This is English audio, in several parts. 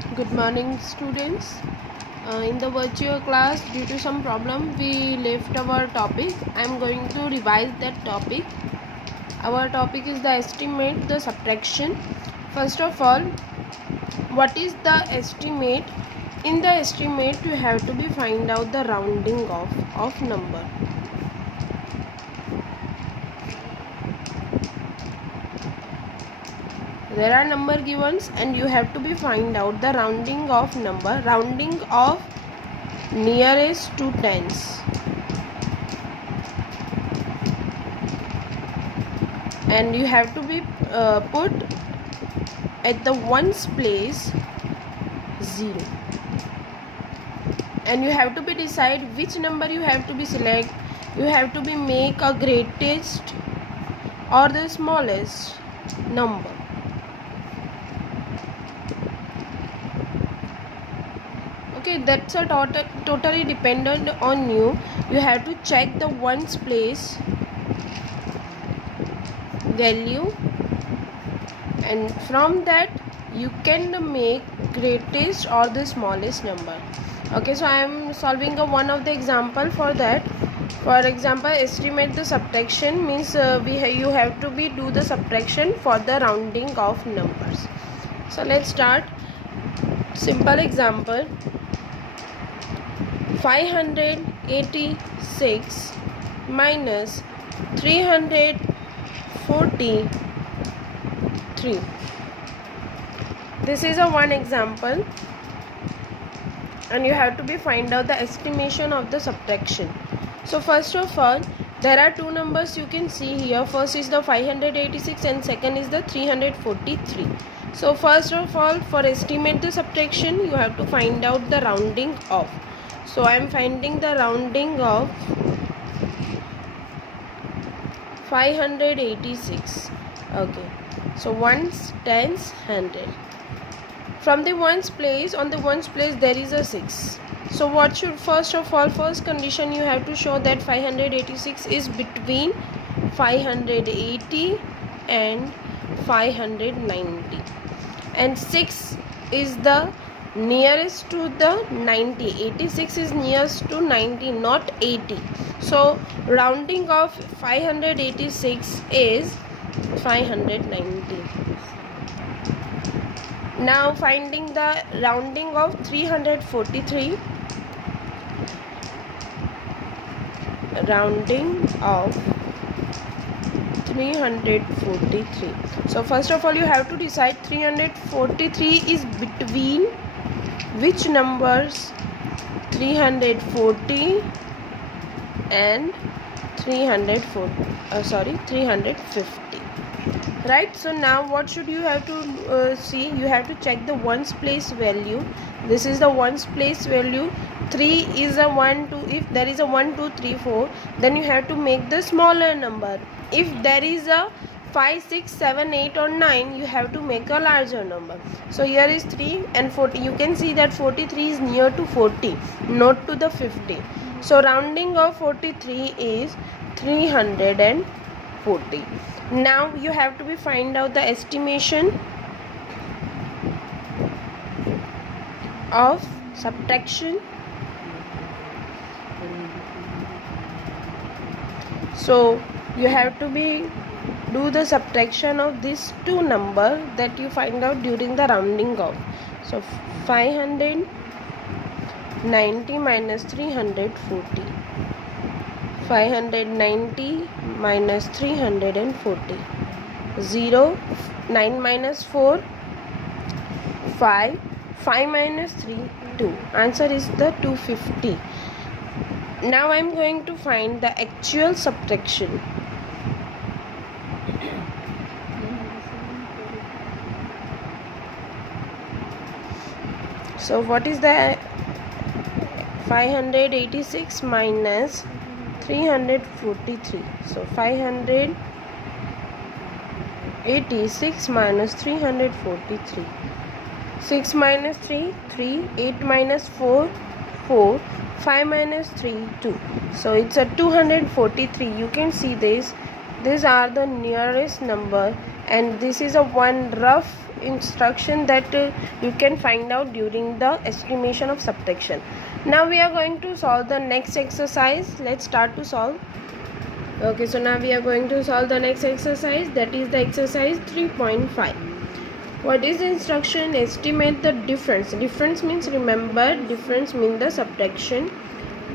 Good morning, students. In the virtual class, due to some problem, we left our topic. I am going to revise that topic. Our topic is the estimate, the subtraction. First of all, what is the estimate? In the estimate, you have to be find out the rounding off of number. There are number givens and you have to be find out the rounding of number, rounding of nearest to tens. And you have to be put at the ones place 0, and you have to be decide which number you have to be select. You have to be make a greatest or the smallest number. Okay, that's a totally dependent on you. You have to check the ones place value, and from that you can make greatest or the smallest number. Okay, so I am solving one of the example for that. For example, estimate the subtraction means you have to be do the subtraction for the rounding of numbers. So let's start. Simple example: 586 minus 343. This is a one example, and you have to be find out the estimation of the subtraction. So first of all, there are two numbers you can see here. First is the 586 and second is the 343. So first of all, for estimate the subtraction, you have to find out the rounding off. So I am finding the rounding of 586. Okay, so ones, tens, hundred. From the ones place, on the ones place there is a 6. So what should first of all, first condition you have to show that 586 is between 580 and 590, and 6 is the nearest to the 90. 86 is nearest to 90, not 80. So rounding of 586 is 590. Now finding the rounding of 343. Rounding of 343. So first of all, you have to decide 343 is between which numbers? 340 and 350. Right? So now what should you have to see? You have to check the ones place value. This is the ones place value. 3 is a 1, 2. If there is a 1, 2, 3, 4, then you have to make the smaller number. If there is a 5, 6, 7, 8 or 9, you have to make a larger number. So here is 3 and 40. You can see that 43 is near to 40, not to the 50. So rounding of 43 is 340. Now you have to be find out the estimation of subtraction. So you have to be do the subtraction of these two number that you find out during the rounding off. So 590 minus 340. 590 minus 340. 0, 9 minus 4, 5. 5 minus 3, 2. Answer is the 250. Now I am going to find the actual subtraction. So what is the 586 minus 343? So 586 minus 343. 6 minus 3, 3. 8 minus 4, 4. 5 minus 3, 2. So it's a 243. You can see this. These are the nearest number, and this is a one rough instruction that you can find out during the estimation of subtraction. Now we are going to solve the next exercise. Let's start to solve. Okay, so now we are going to solve the next exercise, that is the exercise 3.5. What is the instruction? Estimate the difference. Difference means, remember, difference means the subtraction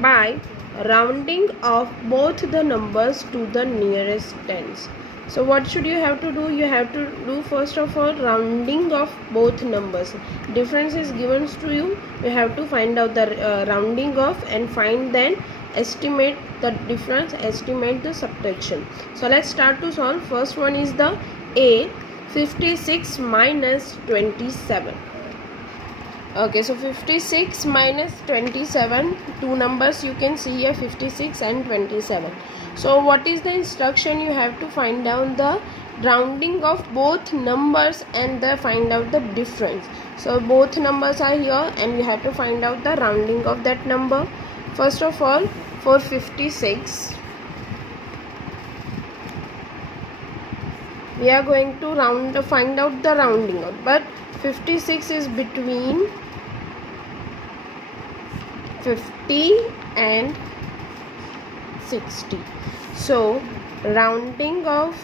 by rounding off both the numbers to the nearest tens. So what should you have to do? You have to do first of all rounding off both numbers. Difference is given to you. You have to find out the rounding off and find, then estimate the difference, estimate the subtraction. So let's start to solve. First one is the A, 56 minus 27. Okay, so 56 minus 27, two numbers you can see here, 56 and 27. So what is the instruction? You have to find out the rounding of both numbers and find out the difference. So both numbers are here and you have to find out the rounding of that number. First of all, for 56, we are going to find out the rounding out, but 56 is between 50 and 60. So rounding of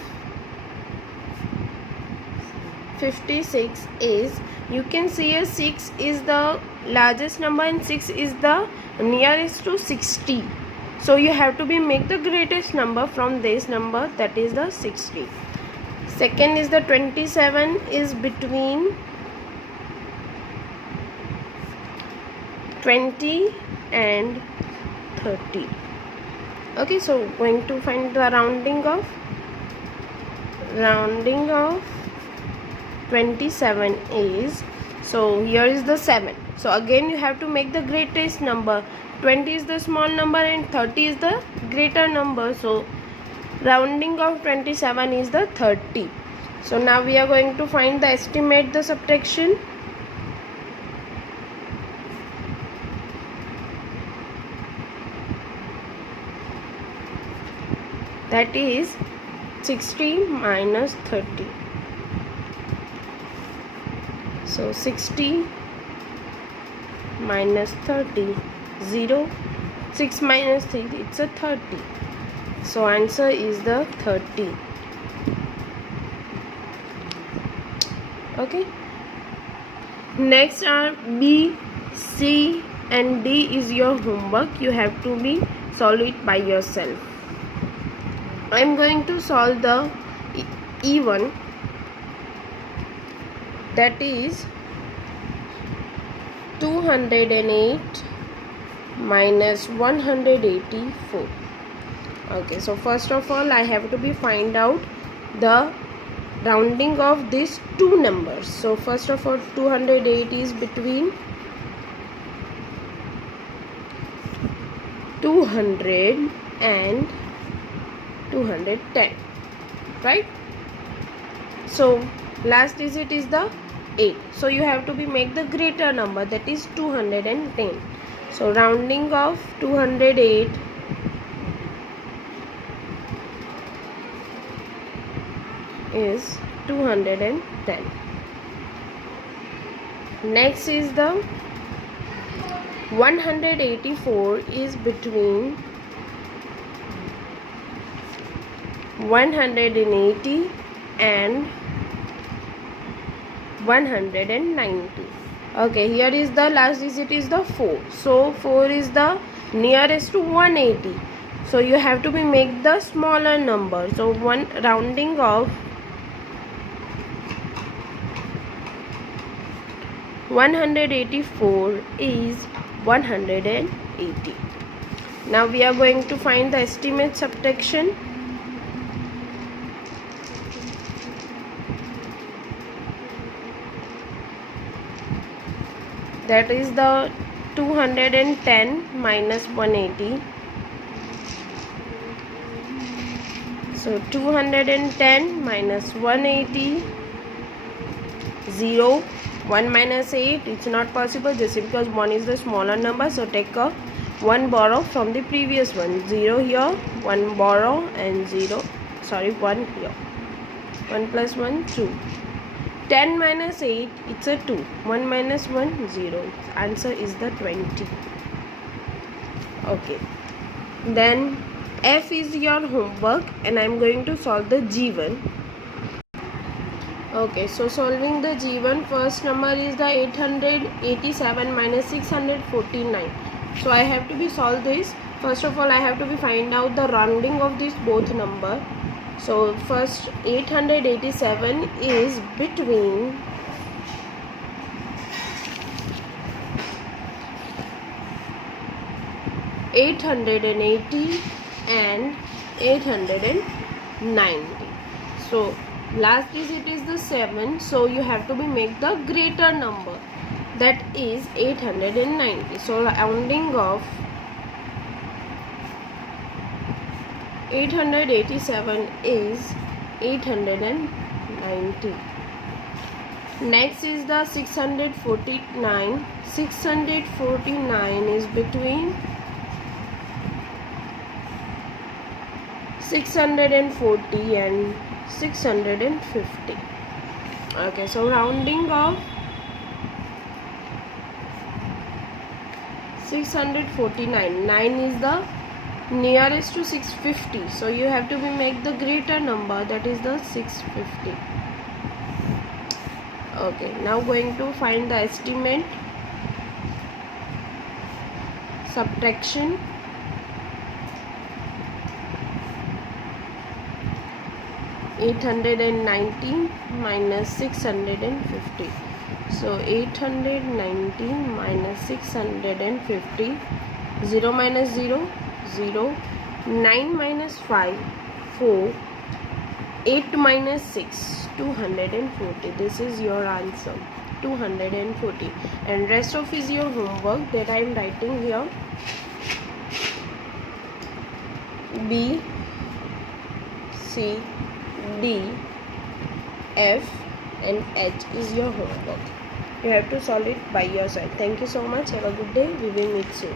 56 is, you can see a 6 is the largest number and 6 is the nearest to 60. So you have to make the greatest number from this number, that is the 60. Second is the 27 is between 20 and 30. Okay, so going to find the rounding of 27 is, so here is the 7. So again you have to make the greatest number. 20 is the small number and 30 is the greater number. So rounding of 27 is the 30. So now we are going to find the estimate the subtraction. That is 60 minus 30. So 60 minus 30, 0, 6 minus 3, it's a 30. So answer is the 30. Okay. Next are B, C and D is your homework. You have to solve it by yourself. I am going to solve the E1, that is 208 minus 184. Okay, so first of all I have to find out the rounding of these two numbers. So first of all 208 is between 200 and 210, right? So last digit is the 8. So you have to make the greater number, that is 210. So rounding of 208 is 210. Next is the 184 is between 180 and 190. Okay, here is the last digit is the 4. So 4 is the nearest to 180. So you have to make the smaller number. So one rounding of 184 is 180. Now we are going to find the estimate subtraction. That is the 210 minus 180. So 210 minus 180, 0. 1 minus 8, it's not possible just because 1 is the smaller number. So take a 1 borrow from the previous one. 0 here, 1 borrow and 0. Sorry, 1 here. 1 plus 1, 2. 10 minus 8, it's a 2. 1 minus 1, 0. Answer is the 20. Okay. Then F is your homework and I'm going to solve the G1. Okay, so solving the G1, first number is the 887 minus 649. So I have to be solve this. First of all, I have to be find out the rounding of these both number. So first 887 is between 880 and 890. So last digit is the 7, so you have to be make the greater number, that is 890. So rounding of 887 is 890. Next is the 649. 649 is between 640 and 650. Okay, so rounding of 649. 9 is the nearest to 650, so you have to be make the greater number, that is the 650. Okay, now going to find the estimate, subtraction. $819 minus 650. So 819 minus 650. 0 minus 0, 0. 9 minus 5, 4. 8 minus 6, 240. This is your answer, 240. And rest of is your homework that I am writing here. B, C, D, F and H is your homework. You have to solve it by yourself. Thank you so much. Have a good day. We will meet soon.